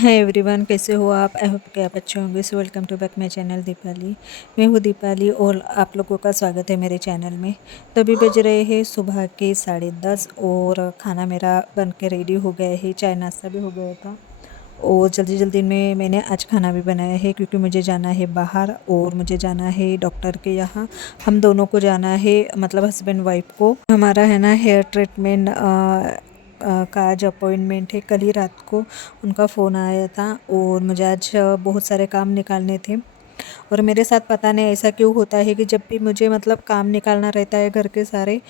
Hi everyone, कैसे हो आप? आई होप कि आप अच्छे होंगे। So welcome to back my channel Deepali. मैं हूँ दीपाली और आप लोगों का स्वागत है मेरे चैनल में। तो अभी बज रहे हैं सुबह के 10:30 और खाना मेरा बन के रेडी हो गया है। चाय नाश्ता भी हो गया था और जल्दी जल्दी में मैंने आज खाना भी बनाया है क्योंकि मुझे जाना है बाहर और मुझे जाना है डॉक्टर के यहाँ। हम दोनों को जाना है, मतलब हस्बैंड वाइफ को। हमारा है ना हेयर ट्रीटमेंट का आज अपॉइंटमेंट है। कल ही रात को उनका फ़ोन आया था और मुझे आज बहुत सारे काम निकालने थे। और मेरे साथ पता नहीं ऐसा क्यों होता है कि जब भी मुझे मतलब काम निकालना रहता है घर के सारे,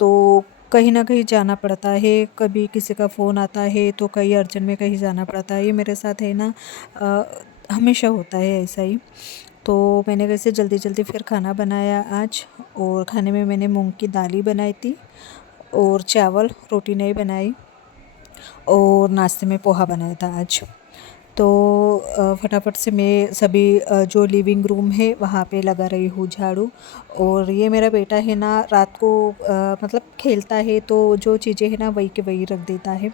तो कहीं ना कहीं जाना पड़ता है। कभी किसी का फ़ोन आता है तो कहीं अर्जेंट में कहीं जाना पड़ता है। ये मेरे साथ है ना, हमेशा होता है ऐसा ही। तो मैंने कैसे जल्दी जल्दी फिर खाना बनाया आज। और खाने में मैंने मूंग की दाल ही बनाई थी और चावल, रोटी नहीं बनाई। और नाश्ते में पोहा बनाया था आज। तो फटाफट से मैं सभी जो लिविंग रूम है वहाँ पे लगा रही हूँ झाड़ू। और ये मेरा बेटा है ना, रात को मतलब खेलता है तो जो चीज़ें हैं ना वही के वही रख देता है।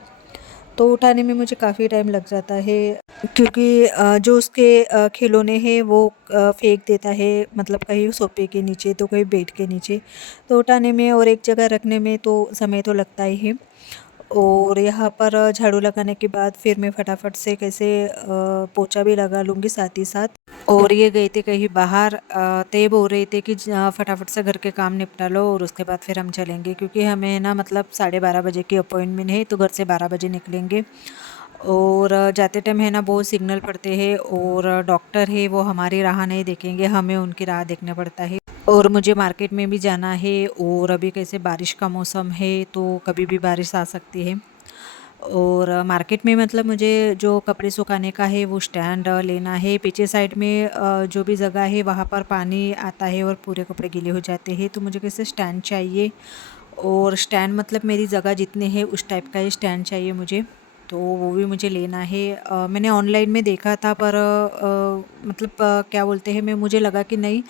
तो उठाने में मुझे काफ़ी टाइम लग जाता है क्योंकि जो उसके खिलौने हैं वो फेंक देता है, मतलब कहीं सोफे के नीचे तो कहीं बेड के नीचे। तो उठाने में और एक जगह रखने में तो समय तो लगता ही है। और यहाँ पर झाड़ू लगाने के बाद फिर मैं फटाफट से कैसे पोछा भी लगा लूँगी साथ ही साथ। और ये गए थे कहीं बाहर, तय बोल रहे थे कि फटाफट से घर के काम निपटा लो और उसके बाद फिर हम चलेंगे क्योंकि हमें ना मतलब 12:30 बजे की अपॉइंटमेंट है, तो घर से 12 बजे निकलेंगे। और जाते टाइम है ना बहुत सिग्नल पड़ते हैं और डॉक्टर है वो हमारी राह नहीं देखेंगे, हमें उनकी राह देखना पड़ता है। और मुझे मार्केट में भी जाना है और अभी कैसे बारिश का मौसम है तो कभी भी बारिश आ सकती है। और मार्केट में मतलब मुझे जो कपड़े सुखाने का है वो स्टैंड लेना है। पीछे साइड में जो भी जगह है वहाँ पर पानी आता है और पूरे कपड़े गीले हो जाते हैं, तो मुझे कैसे स्टैंड चाहिए। और स्टैंड मतलब मेरी जगह जितने हैं उस टाइप का ही स्टैंड चाहिए मुझे। तो वो भी मुझे लेना है। मैंने ऑनलाइन में देखा था पर मतलब क्या बोलते हैं, मैं मुझे लगा कि नहीं,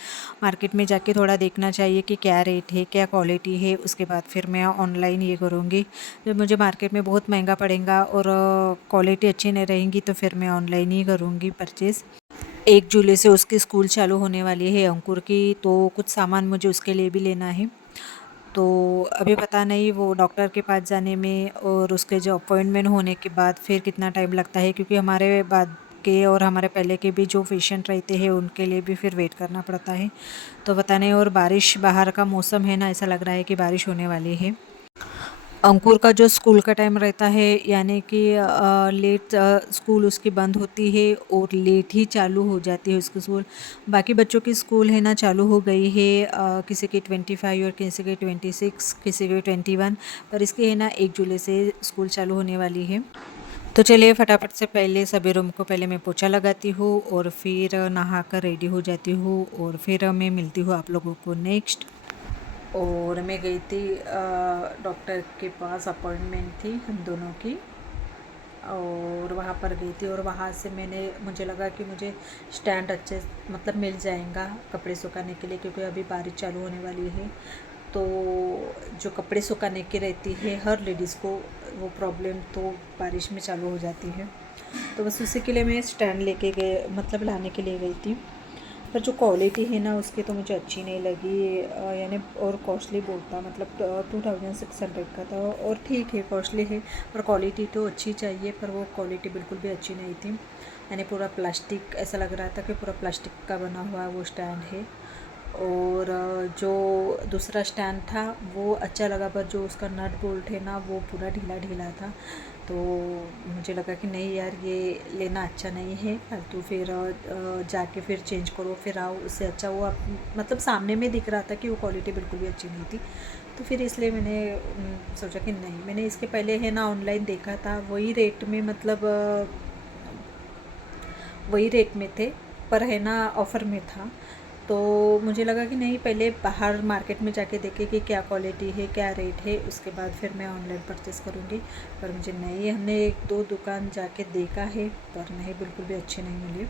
मार्केट में जाके थोड़ा देखना चाहिए कि क्या रेट है, क्या क्वालिटी है, उसके बाद फिर मैं ऑनलाइन ये करूँगी। जब मुझे मार्केट में बहुत महंगा पड़ेगा और क्वालिटी अच्छी नहीं रहेंगी तो फिर मैं ऑनलाइन ही करूँगी परचेज़। 1 जुलाई से उसकी स्कूल चालू होने वाली है अंकुर की, तो कुछ सामान मुझे उसके लिए भी लेना है। तो अभी पता नहीं वो डॉक्टर के पास जाने में और उसके जो अपॉइंटमेंट होने के बाद फिर कितना टाइम लगता है, क्योंकि हमारे बाद के और हमारे पहले के भी जो पेशेंट रहते हैं उनके लिए भी फिर वेट करना पड़ता है। तो पता नहीं। और बारिश, बाहर का मौसम है ना, ऐसा लग रहा है कि बारिश होने वाली है। अंकुर का जो स्कूल का टाइम रहता है यानी कि लेट स्कूल उसकी बंद होती है और लेट ही चालू हो जाती है उसकी स्कूल। बाकी बच्चों की स्कूल है ना चालू हो गई है, किसी की 25 और किसी की 26, किसी की 21, पर इसकी है ना 1 जुलाई से स्कूल चालू होने वाली है। तो चलिए फटाफट से पहले सभी रूम को पहले मैं पोछा लगाती हूँ और फिर नहा कर रेडी हो जाती हूँ और फिर मैं मिलती हूँ आप लोगों को नेक्स्ट। और मैं गई थी डॉक्टर के पास, अपॉइंटमेंट थी हम दोनों की। और वहाँ पर गई थी और वहाँ से मुझे लगा कि मुझे स्टैंड अच्छे मतलब मिल जाएगा कपड़े सुखाने के लिए, क्योंकि अभी बारिश चालू होने वाली है। तो जो कपड़े सुखाने की रहती है हर लेडीज़ को, वो प्रॉब्लम तो बारिश में चालू हो जाती है। तो बस उसी के लिए मैं स्टैंड लेके गए, मतलब लाने के लिए गई थी। पर जो क्वालिटी है ना उसकी तो मुझे अच्छी नहीं लगी, यानी और कॉस्टली बहुत था, मतलब 2600 का था। और ठीक है कॉस्टली है पर क्वालिटी तो अच्छी चाहिए, पर वो क्वालिटी बिल्कुल भी अच्छी नहीं थी। यानी पूरा प्लास्टिक, ऐसा लग रहा था कि पूरा प्लास्टिक का बना हुआ वो स्टैंड है। और जो दूसरा स्टैंड था वो अच्छा लगा, पर जो उसका नट बोल्ट है ना वो पूरा ढीला ढीला था। तो मुझे लगा कि नहीं यार, ये लेना अच्छा नहीं है फालतू, फिर जाके फिर चेंज करो फिर आओ। उससे अच्छा वो मतलब सामने में दिख रहा था कि वो क्वालिटी बिल्कुल भी अच्छी नहीं थी। तो फिर इसलिए मैंने सोचा कि नहीं, मैंने इसके पहले है ना ऑनलाइन देखा था, वही रेट में, मतलब वही रेट में थे, पर है ना ऑफ़र में था। तो मुझे लगा कि नहीं, पहले बाहर मार्केट में जाके देखे कि क्या क्वालिटी है, क्या रेट है, उसके बाद फिर मैं ऑनलाइन परचेज़ करूँगी। पर मुझे नहीं, हमने 1-2 दुकान जाके देखा है पर नहीं, बिल्कुल भी अच्छे नहीं मिले।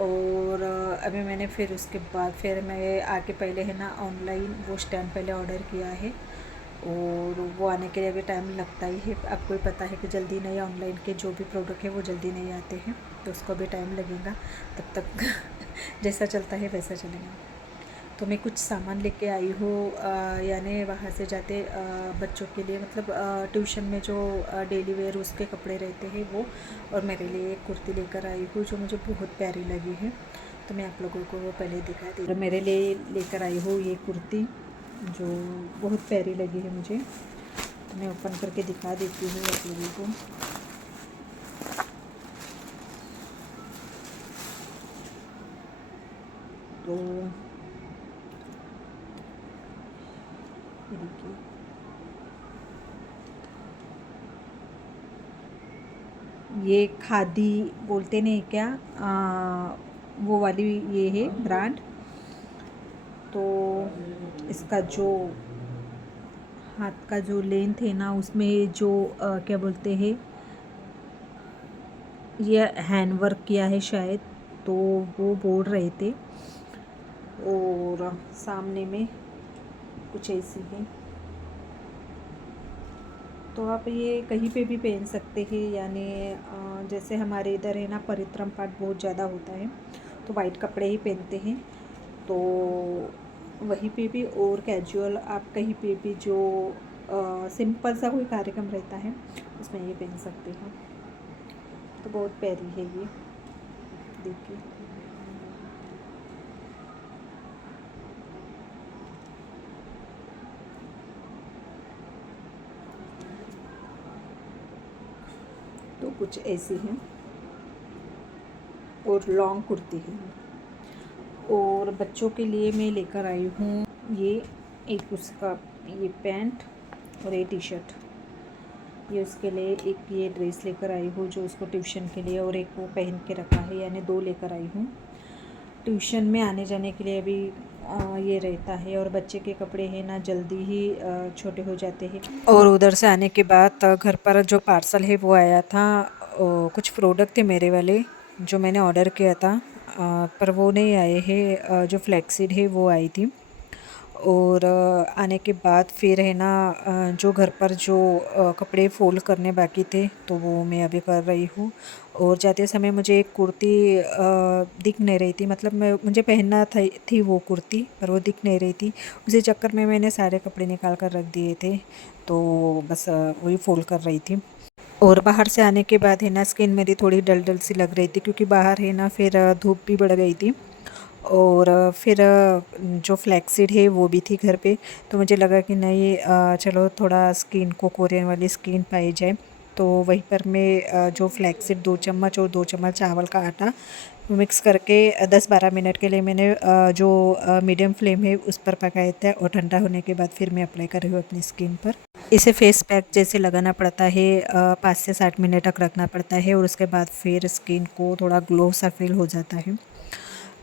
और अभी मैंने फिर उसके बाद फिर मैं आके पहले है ना ऑनलाइन वो स्टैंड पहले ऑर्डर किया है। और वो आने के लिए अभी टाइम लगता ही है। आपको ही पता है कि जल्दी नहीं, ऑनलाइन के जो भी प्रोडक्ट है वो जल्दी नहीं आते हैं, तो उसको भी टाइम लगेगा। तब तक जैसा चलता है वैसा चलेगा। तो मैं कुछ सामान लेके आई हूँ, यानी वहाँ से जाते बच्चों के लिए, मतलब ट्यूशन में जो डेली वेयर उसके कपड़े रहते हैं वो, और मेरे लिए एक कुर्ती लेकर आई हूँ जो मुझे बहुत प्यारी लगी है। तो मैं आप लोगों को वो पहले दिखा दी। तो मेरे लिए लेकर आई हूँ ये कुर्ती जो बहुत प्यारी लगी है मुझे, तो मैं ओपन करके दिखा देती हूँ आप लोगों को। तो ये देखिए, ये खादी बोलते नहीं क्या, वो वाली ये है ब्रांड। तो इसका जो हाथ का जो लेंथ है ना, उसमें जो क्या बोलते हैं, ये हैंड वर्क किया है शायद, तो वो बोल रहे थे। और सामने में कुछ ऐसी है। तो आप ये कहीं पे भी पहन सकते हैं, यानी जैसे हमारे इधर है ना परिक्रम पाठ बहुत ज़्यादा होता है, तो वाइट कपड़े ही पहनते हैं। तो वहीं पे भी, और कैजुअल आप कहीं पे भी जो सिंपल सा कोई कार्यक्रम रहता है उसमें ये पहन सकते हैं। तो बहुत प्यारी है ये, देखिए। तो कुछ ऐसी है, और लॉन्ग कुर्ती है। और बच्चों के लिए मैं लेकर आई हूँ ये एक उसका ये पैंट और ये टी शर्ट। ये उसके लिए एक ये ड्रेस लेकर आई हूँ जो उसको ट्यूशन के लिए, और एक वो पहन के रखा है, यानी दो लेकर आई हूँ। ट्यूशन में आने जाने के लिए अभी ये रहता है, और बच्चे के कपड़े हैं ना जल्दी ही छोटे हो जाते हैं। और उधर से आने के बाद घर पर जो पार्सल है वो आया था। कुछ प्रोडक्ट थे मेरे वाले जो मैंने ऑर्डर किया था, पर वो नहीं आए हैं। जो फ्लैक्सीड है वो आई थी। और आने के बाद फिर है ना जो घर पर जो कपड़े फ़ोल्ड करने बाकी थे तो वो मैं अभी कर रही हूँ। और जाते समय मुझे एक कुर्ती दिख नहीं रही थी, मतलब मैं मुझे पहनना थी वो कुर्ती, पर वो दिख नहीं रही थी। उसी चक्कर में मैंने सारे कपड़े निकाल कर रख दिए थे, तो बस वही फ़ोल्ड कर रही थी। और बाहर से आने के बाद है ना स्किन मेरी थोड़ी डल डल सी लग रही थी, क्योंकि बाहर है ना फिर धूप भी बढ़ गई थी। और फिर जो फ्लैक्सीड है वो भी थी घर पे, तो मुझे लगा कि नहीं चलो थोड़ा स्किन को कोरियन वाली स्किन पाई जाए। तो वहीं पर मैं जो फ्लैक्सीड 2 चम्मच और 2 चम्मच चावल का आटा मिक्स करके 10-12 मिनट के लिए मैंने जो मीडियम फ्लेम है उस पर पकाए थे, और ठंडा होने के बाद फिर मैं अप्लाई कर रही हूँ अपनी स्किन पर। इसे फेस पैक जैसे लगाना पड़ता है, 5 से 7 मिनट तक रखना पड़ता है, और उसके बाद फिर स्किन को थोड़ा ग्लो सा फील हो जाता है।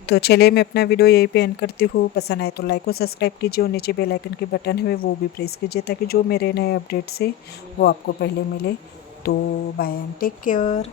तो चलिए मैं अपना वीडियो यहीं पे एंड करती हूँ। पसंद आए तो लाइक और सब्सक्राइब कीजिए, और नीचे बेल आइकन की बटन है वो भी प्रेस कीजिए, ताकि जो मेरे नए अपडेट्स है वो आपको पहले मिले। तो बाय एंड टेक केयर।